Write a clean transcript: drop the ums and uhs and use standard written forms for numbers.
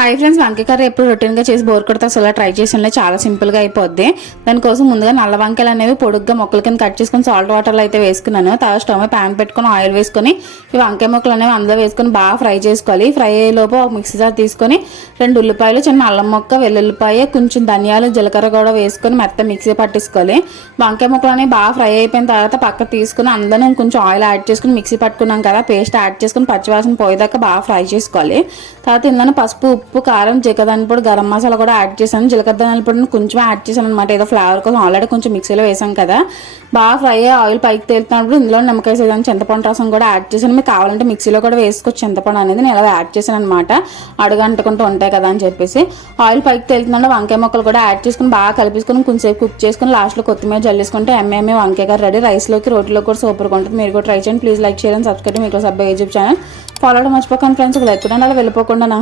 Hi friends, వంకాయ curry ఎప్పుడు రొటీన్గా చేసి బోర్ కొడితే అసలు ట్రై చేసిన చాలా సింపుల్గా అయిపోద్ది. దానికోసం ముందుగా నల్ల వంకాయలు అనేవి పొడుగ్గా మొక్కల కింద కట్ చేసుకొని సాల్ట్ వాటర్లో అయితే వేసుకున్నాను. తర్వాత స్టవ్ మీద ప్యాన్ పెట్టుకొని ఆయిల్ వేసుకొని ఈ వంకాయ మొక్కలు అనేవి అందులో వేసుకొని బాగా ఫ్రై చేసుకోవాలి. ఫ్రై అయ్యేలోపు ఒక మిక్సీ జార్ తీసుకొని 2 ఉల్లిపాయలు, చిన్న అల్లం మొక్క, వెల్లుల్లిపాయ, కొంచెం ధనియాలు, జీలకర్ర కూడా వేసుకొని మెత్త మిక్సీ పట్టేసుకోవాలి. వంకాయ మొక్కలు అనేవి బాగా ఫ్రై అయిపోయిన తర్వాత పక్క తీసుకుని అందులో కొంచెం ఆయిల్ యాడ్ చేసుకుని మిక్సీ పట్టుకున్నాం కదా, పేస్ట్ యాడ్ చేసుకుని పచ్చివాసన పోయేదాకా బాగా ఫ్రై చేసుకోవాలి. తర్వాత ఇందులో పసుపు, ఉప్పు, కారం, జీలకర్ర పొడి, గరం మసాలా కూడా యాడ్ చేశాను. జీలకర్ర ధనియాల పొడిని కొంచెం యాడ్ చేశాను అనమాట, ఏదో ఫ్లేవర్ కోసం. ఆల్రెడీ కొంచెం మిక్సీలో వేసాం కదా. బాగా ఫ్రై అయ్యి ఆయిల్ పైకి తేలుతున్నప్పుడు ఇందులో నిమ్మకాయ సైజు చింతపండు రసం కూడా యాడ్ చేశాను. మీకు కావాలంటే మిక్సీలో కూడా వేసుకోవచ్చు చింతపండు అనేది. నేను ఇలా యాడ్ చేశాను అనమాట, అడుగంటుకుంటూ ఉంటాయి కదా అని చెప్పేసి. ఆయిల్ పైకి తేలుతుందంటే వంకాయ మొక్కలు కూడా యాడ్ చేసుకుని బాగా కలిపేసుకుని కొంచెంసేపు కుక్ చేసుకుని లాస్ట్లో కొత్తిమీర జల్లేసుకుంటే ఎంఏ వంకాయ కర్రీ రెడీ. రైస్లోకి, రోటీలో కూడా సూపర్గా ఉంటుంది. మీరు కూడా ట్రై చేయండి. Please like, share and subscribe. మీకు సబ్బా యూట్యూబ్ ఛానల్ ఫాలో అవడం మర్చిపోకండి ఫ్రెండ్స్. లైక్ కూడా అలా వెళ్ళిపోకుండా.